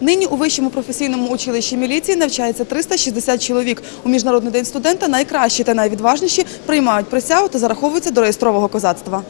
Нині у вищому професійному училищі міліції навчається 360 чоловік. У міжнародний день студента найкращі та найвідважніші приймають присягу та зараховуються до реєстрового козацтва.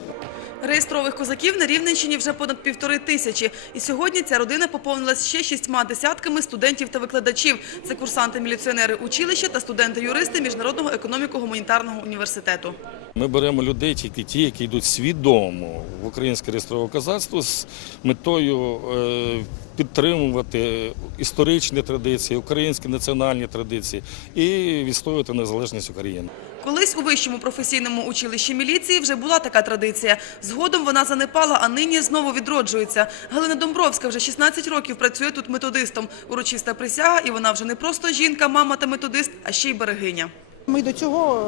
Реєстрових козаків на Рівненщині вже понад півтори тисячі. І сьогодні ця родина поповнилась ще шістьма десятками студентів та викладачів. Це курсанти-міліціонери училища та студенти-юристи Міжнародного економіко-гуманітарного університету. Ми беремо людей тільки ті, які йдуть свідомо в українське реєстрове козацтво з метою е, підтримувати історичні традиції, українські національні традиції і відстоювати незалежність України. Колись у вищому професійному училищі міліції вже була така традиція. Згодом вона занепала, а нині знову відроджується. Галина Домбровська вже 16 років працює тут методистом. Урочиста присяга, і вона вже не просто жінка, мама та методист, а ще й берегиня. Ми до цього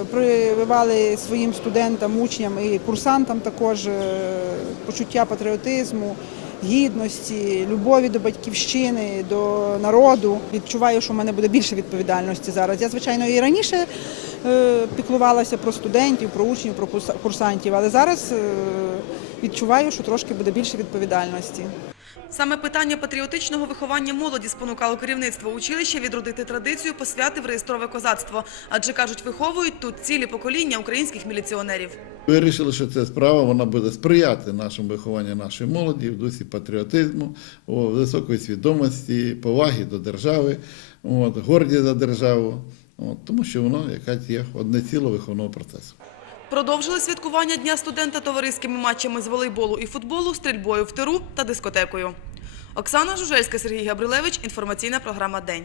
е, прививали своїм студентам, учням і курсантам також е, почуття патріотизму, гідності, любові до батьківщини, до народу. Відчуваю, що в мене буде більше відповідальності зараз. Я, звичайно, і раніше е, піклувалася про студентів, про учнів, про курсантів, але зараз відчуваю, що трошки буде більше відповідальності. Саме питання патріотичного виховання молоді спонукало керівництво училища відродити традицію посвяти в реєстрове козацтво. Адже кажуть, виховують тут цілі покоління українських міліціонерів. Вирішили, що ця справа вона буде сприяти нашому вихованню нашої молоді в дусі патріотизму, високої свідомості, поваги до держави, от, гордість за державу, от, тому що воно якась є одне ціло виховного процесу. Продовжили святкування Дня студента товариськими матчами з волейболу і футболу, стрільбою в тиру та дискотекою. Оксана Жужельська, Сергій Габрилевич. Інформаційна програма День.